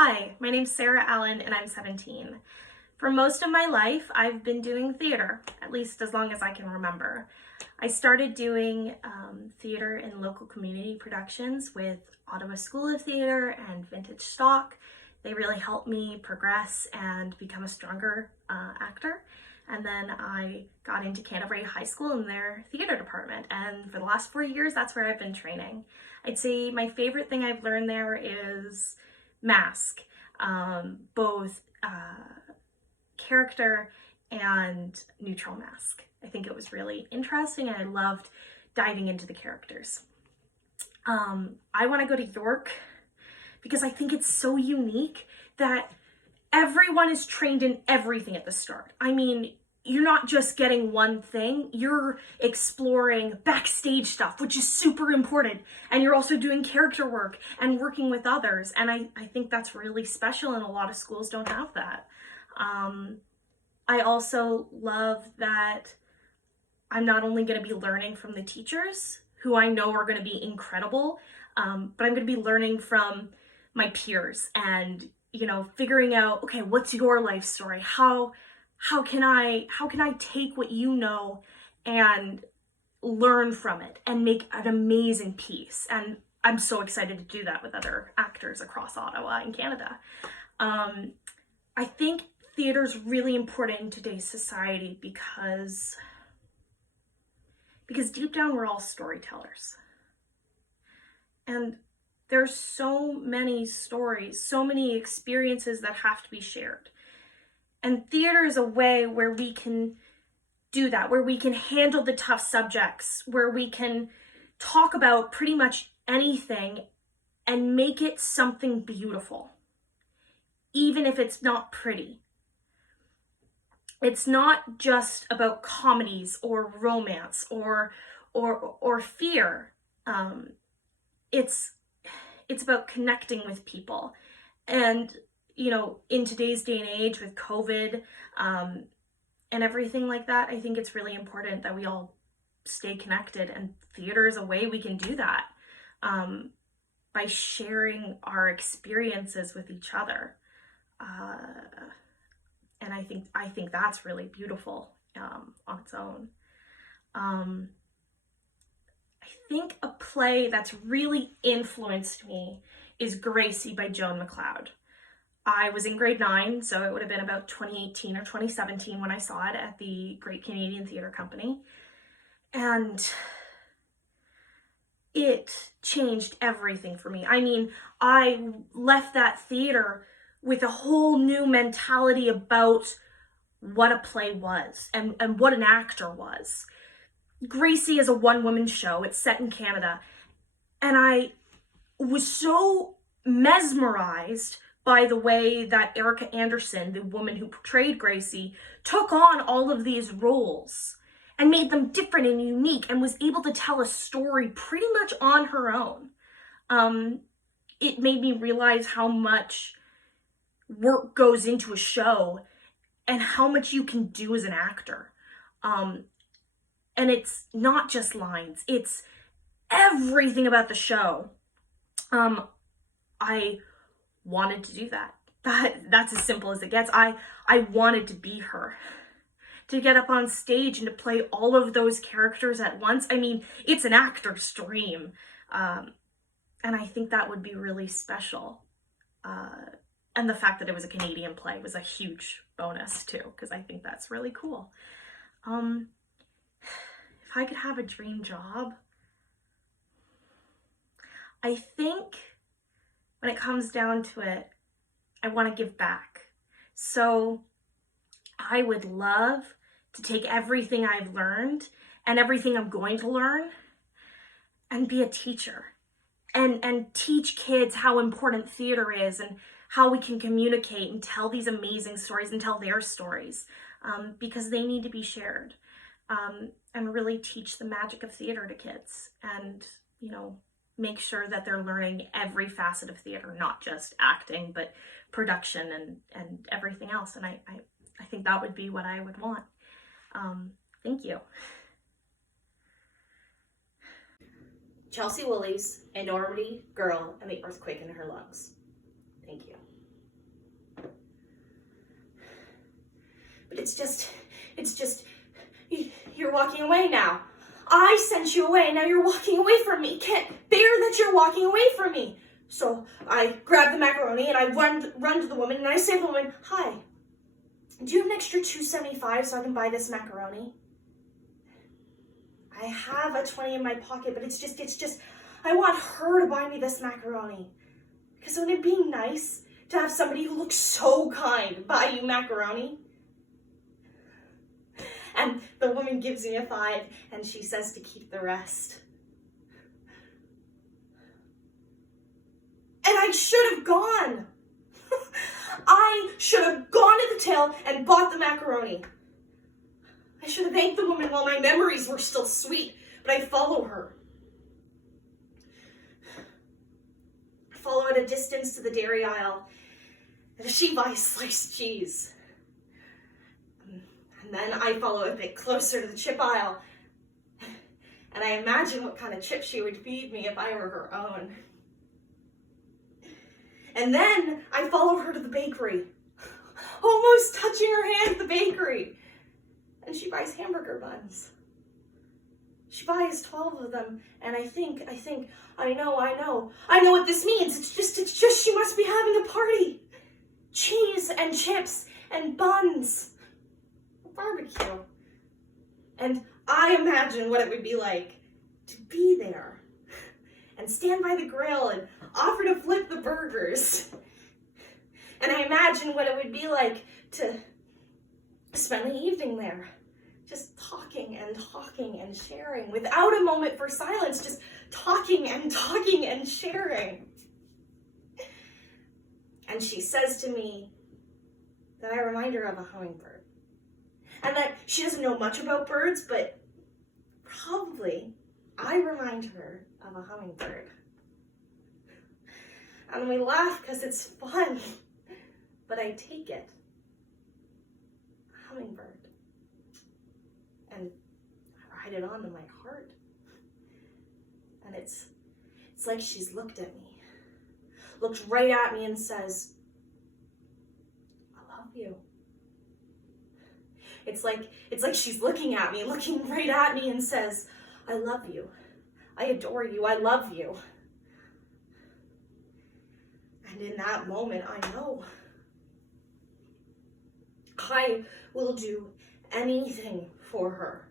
Hi, my name's Sarah Allen and I'm 17. For most of my life, I've been doing theater, at least as long as I can remember. I started doing theater in local community productions with Ottawa School of Theatre and Vintage Stock. They really helped me progress and become a stronger actor. And then I got into Canterbury High School in their theater department. And for the last 4 years, that's where I've been training. I'd say my favorite thing I've learned there is mask, both character and neutral mask. I think it was really interesting and I loved diving into the characters. I want to go to York because I think it's so unique that everyone is trained in everything at the start. I mean, you're not just getting one thing, you're exploring backstage stuff, which is super important. And you're also doing character work and working with others. And I think that's really special and a lot of schools don't have that. I also love that I'm not only going to be learning from the teachers, who I know are going to be incredible, but I'm going to be learning from my peers and, you know, figuring out, okay, what's your life story? How can I take what you know and learn from it and make an amazing piece? And I'm so excited to do that with other actors across Ottawa and Canada. I think theater is really important in today's society because deep down we're all storytellers. And there's so many stories, so many experiences that have to be shared. And theater is a way where we can do that, where we can handle the tough subjects, where we can talk about pretty much anything and make it something beautiful, even if it's not pretty. It's not just about comedies or romance or fear. It's about connecting with people. And, you know, in today's day and age with COVID and everything like that, I think it's really important that we all stay connected. And theater is a way we can do that by sharing our experiences with each other. And I think that's really beautiful on its own. I think a play that's really influenced me is Gracie by Joan McLeod. I was in grade 9, so it would have been about 2018 or 2017 when I saw it at the Great Canadian Theatre Company. And it changed everything for me. I mean, I left that theater with a whole new mentality about what a play was and what an actor was. Gracie is a one-woman show. It's set in Canada. And I was so mesmerized by the way that Erica Anderson, the woman who portrayed Gracie, took on all of these roles and made them different and unique and was able to tell a story pretty much on her own. It made me realize how much work goes into a show and how much you can do as an actor. And it's not just lines, it's everything about the show. I wanted to do that. That's as simple as it gets. I wanted to be her. To get up on stage and to play all of those characters at once. I mean, it's an actor's dream. And I think that would be really special. And the fact that it was a Canadian play was a huge bonus too, because I think that's really cool. If I could have a dream job, I think when it comes down to it, I want to give back. So I would love to take everything I've learned and everything I'm going to learn and be a teacher and teach kids how important theater is and how we can communicate and tell these amazing stories and tell their stories because they need to be shared. And really teach the magic of theater to kids and, you know, make sure that they're learning every facet of theater, not just acting, but production and everything else. And I think that would be what I would want. Thank you. Chelsea Woolley's Enormity, Girl, and the Earthquake in Her Lungs. Thank you. It's just, you're walking away now. I sent you away, now you're walking away from me. Can't bear that you're walking away from me. So I grab the macaroni and I run to the woman and I say to the woman, hi, do you have an extra $2.75 so I can buy this macaroni? I have a 20 in my pocket, but it's just, I want her to buy me this macaroni. Because wouldn't it be nice to have somebody who looks so kind buy you macaroni? And the woman gives me a 5 and she says to keep the rest. And I should have gone. I should have gone to the till and bought the macaroni. I should have thanked the woman while my memories were still sweet, but I follow her. I follow at a distance to the dairy aisle, and she buys sliced cheese. And then I follow a bit closer to the chip aisle, and I imagine what kind of chip she would feed me if I were her own. And then I follow her to the bakery, almost touching her hand at the bakery. And she buys hamburger buns. She buys 12 of them, and I think, I know what this means. It's just she must be having a party. Cheese and chips and buns. Barbecue. And I imagine what it would be like to be there and stand by the grill and offer to flip the burgers. And I imagine what it would be like to spend the evening there, just talking and sharing without a moment for silence, just talking and sharing. And she says to me that I remind her of a hummingbird. And that she doesn't know much about birds, but probably I remind her of a hummingbird. And we laugh because it's fun, but I take it. A hummingbird. And I ride it onto my heart. And it's like she's looked at me, looked right at me and says, I love you. It's like she's looking at me, looking right at me and says, I love you. I adore you. I love you. And in that moment, I know I will do anything for her.